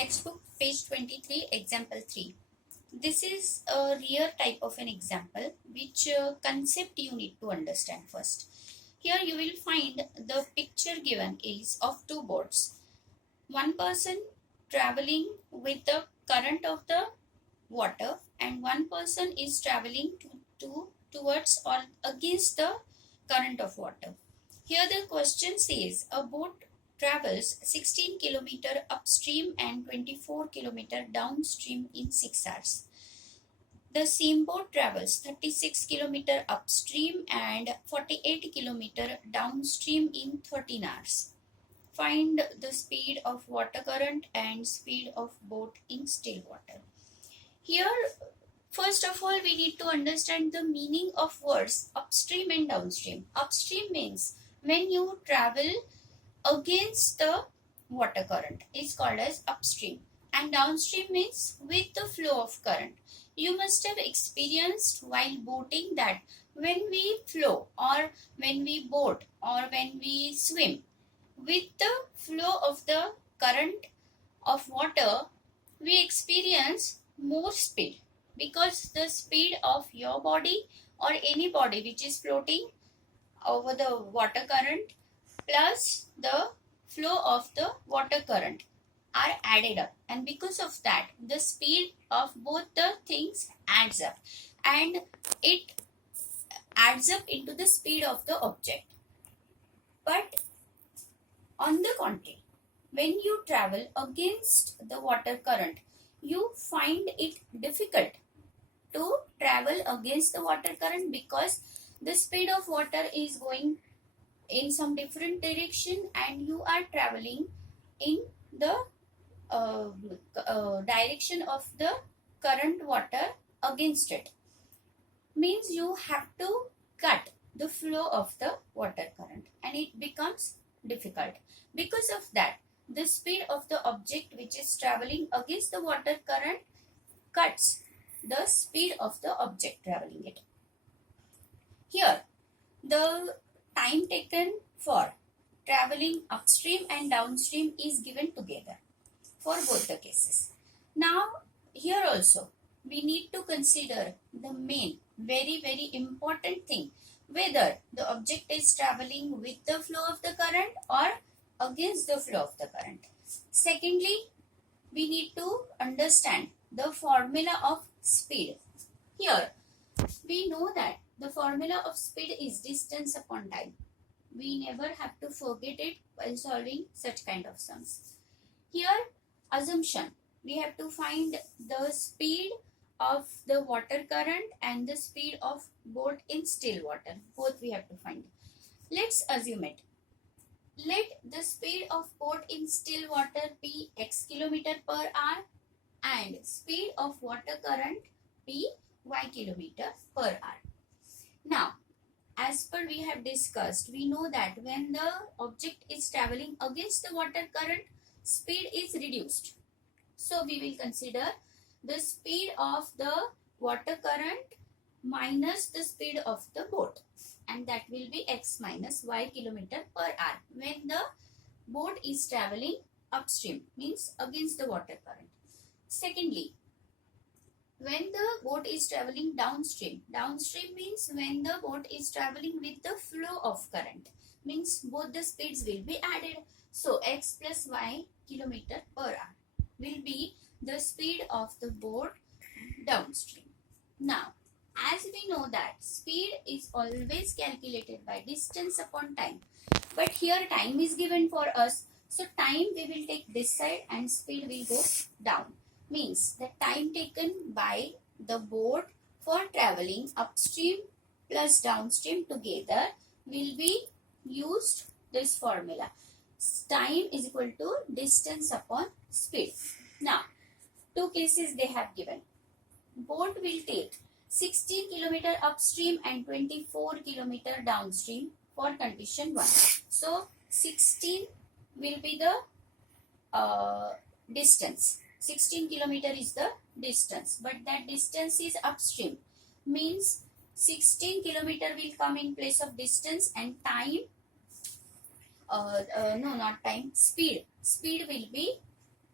Textbook page 23 example 3. This is a rare type of an example which concept you need to understand first. Here you will find the picture given is of two boats. One person traveling with the current of the water and one person is traveling towards or against the current of water. Here the question says a boat travels 16 km upstream and 24 km downstream in 6 hours. The same boat travels 36 km upstream and 48 km downstream in 13 hours. Find the speed of water current and speed of boat in still water. Here, first of all, we need to understand the meaning of words upstream and downstream. Upstream means when you travel against the water current is called as upstream, and downstream means with the flow of current. You must have experienced while boating that when we flow or when we boat or when we swim with the flow of the current of water, we experience more speed because the speed of your body or any body which is floating over the water current plus the flow of the water current are added up, and because of that the speed of both the things adds up and it adds up into the speed of the object. But on the contrary, when you travel against the water current, you find it difficult to travel against the water current because the speed of water is going in some different direction and you are traveling in the direction of the current water against it. Means you have to cut the flow of the water current and it becomes difficult. Because of that, the speed of the object which is traveling against the water current cuts the speed of the object traveling it. Here, the time taken for traveling upstream and downstream is given together for both the cases. Now, here also, we need to consider the main, very important thing, whether the object is traveling with the flow of the current or against the flow of the current. Secondly, we need to understand the formula of speed. Here, we know that the formula of speed is distance upon time. We never have to forget it while solving such kind of sums. Here, assumption. We have to find the speed of the water current and the speed of boat in still water. Both we have to find. Let's assume it. Let the speed of boat in still water be x km per hour and speed of water current be y km per hour. Now, as per we have discussed, we know that when the object is traveling against the water current, speed is reduced. So, we will consider the speed of the water current minus the speed of the boat, and that will be x minus y km per hour when the boat is traveling upstream, means against the water current. Secondly, when the boat is traveling downstream, downstream means when the boat is traveling with the flow of current, means both the speeds will be added. So, x plus y km per hour will be the speed of the boat downstream. Now, as we know that speed is always calculated by distance upon time, but here time is given for us, so time we will take this side and speed will go down. Means the time taken by the boat for traveling upstream plus downstream together will be used this formula. Time is equal to distance upon speed. Now, two cases they have given. Boat will take 16 km upstream and 24 km downstream for condition 1. So, 16 will be the distance. 16 km is the distance, but that distance is upstream. Means 16 km will come in place of distance and time, speed will be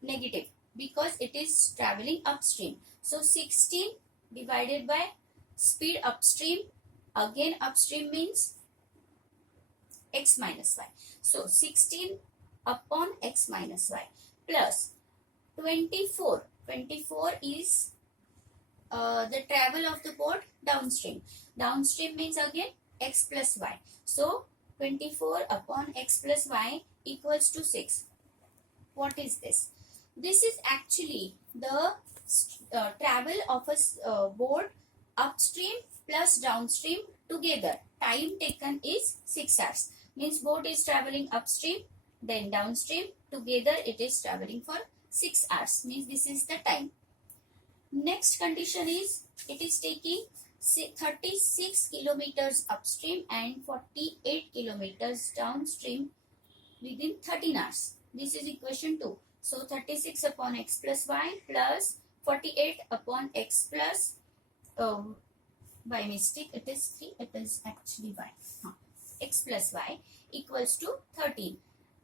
negative because it is traveling upstream. So 16 divided by speed upstream, again upstream means x minus y. So 16 upon x minus y plus 24. 24 is the travel of the boat downstream. Downstream means again x plus y. So 24 upon x plus y equals to 6. What is this? This is actually the travel of a boat upstream plus downstream together. Time taken is 6 hours. Means boat is traveling upstream, then downstream. Together it is traveling for 6 hours. Means this is the time. Next condition is it is taking 36 kilometers upstream and 48 kilometers downstream within 13 hours. This is equation 2. So 36 upon x plus y plus 48 upon x plus by mistake it is 3, it is actually y. X plus y equals to 13.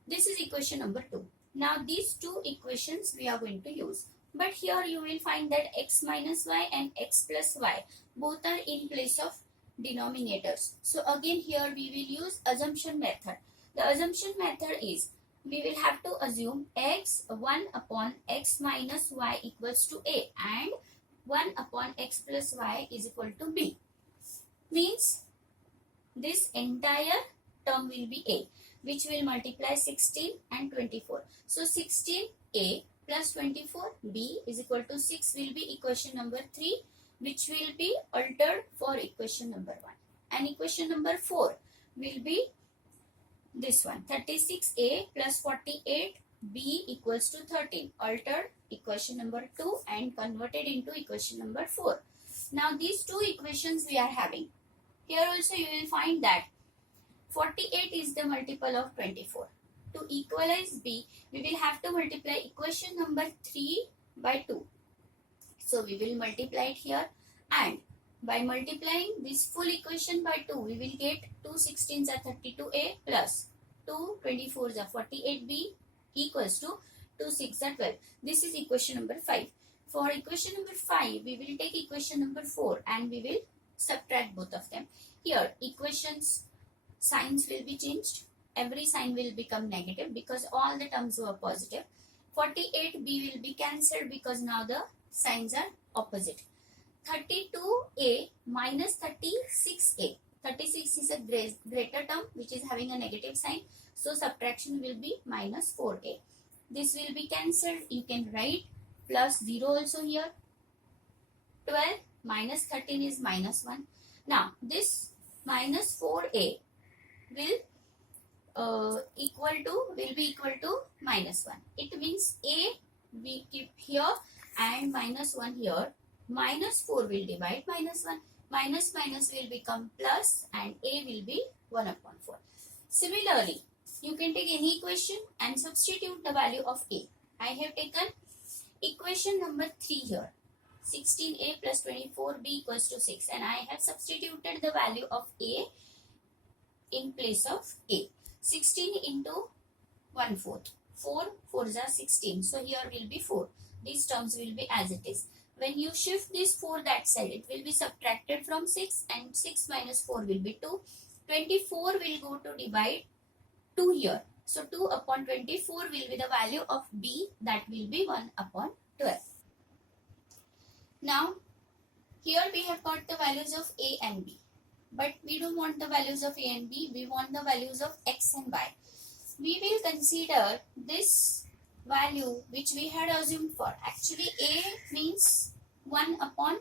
This is equation number 2. Now these two equations we are going to use. But here you will find that x minus y and x plus y both are in place of denominators. So again here we will use assumption method. The assumption method is we will have to assume x 1 upon x minus y equals to a and 1 upon x plus y is equal to b. Means this entire term will be a, which will multiply 16 and 24. So 16a plus 24b is equal to 6 will be equation number 3, which will be altered for equation number 1. And equation number 4 will be this one, 36a plus 48b equals to 13, altered equation number 2 and converted into equation number 4. Now these two equations we are having. Here also you will find that 48 is the multiple of 24. To equalize b, we will have to multiply equation number 3 by 2. So we will multiply it here, and by multiplying this full equation by 2, we will get 2 16s are 32a plus 2 24s are 48b equals to 2 6 are 12. This is equation number 5. For equation number 5, we will take equation number 4 and we will subtract both of them. Here equations signs will be changed. Every sign will become negative because all the terms were positive. 48b will be cancelled because now the signs are opposite. 32a minus 36a. 36 is a greater term which is having a negative sign. So subtraction will be minus 4a. This will be cancelled. You can write plus 0 also here. 12 minus 13 is minus 1. Now this minus 4a will be equal to minus 1. It means a we keep here and minus 1 here. Minus 4 will divide minus 1. Minus minus will become plus and a will be 1 upon 4. Similarly, you can take any equation and substitute the value of a. I have taken equation number 3 here. 16a plus 24b equals to 6, and I have substituted the value of a in place of a. 16 into 1/4. 4 4s are 16. So here will be 4. These terms will be as it is. When you shift this 4 that side, it will be subtracted from 6 and 6 minus 4 will be 2. 24 will go to divide 2 here. So 2 upon 24 will be the value of b, that will be 1 upon 12. Now here we have got the values of a and b. But we don't want the values of a and b, we want the values of x and y. We will consider this value which we had assumed for. Actually a means 1 upon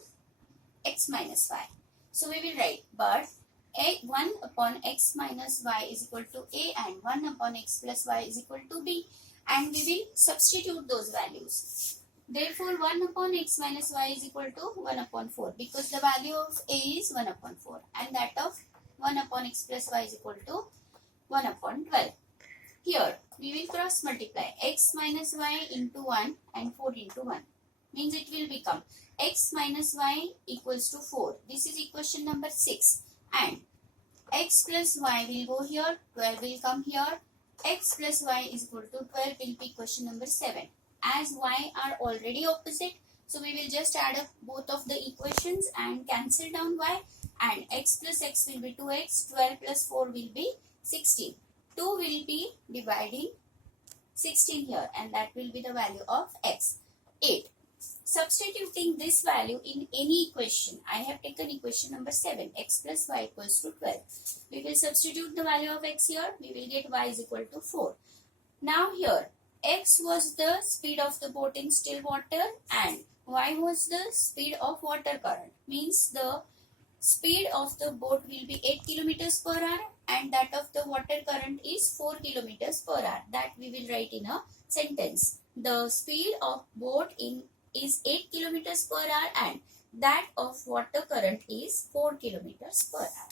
x minus y. So we will write, but 1 upon x minus y is equal to a and 1 upon x plus y is equal to b, and we will substitute those values. Therefore 1 upon x minus y is equal to 1 upon 4 because the value of a is 1 upon 4 and that of 1 upon x plus y is equal to 1 upon 12. Here we will cross multiply x minus y into 1 and 4 into 1. Means it will become x minus y equals to 4. This is equation number 6. And x plus y will go here, 12 will come here. X plus y is equal to 12 will be equation number 7. as y are already opposite, so we will just add up both of the equations and cancel down y, and x plus x will be 2x, 12 plus 4 will be 16. 2 will be dividing 16 here, and that will be the value of x. 8. Substituting this value in any equation, I have taken equation number 7, x plus y equals to 12. We will substitute the value of x here, we will get y is equal to 4. Now here, x was the speed of the boat in still water and y was the speed of water current. Means the speed of the boat will be 8 kilometers per hour and that of the water current is 4 kilometers per hour. That we will write in a sentence. The speed of boat is 8 kilometers per hour and that of water current is 4 kilometers per hour.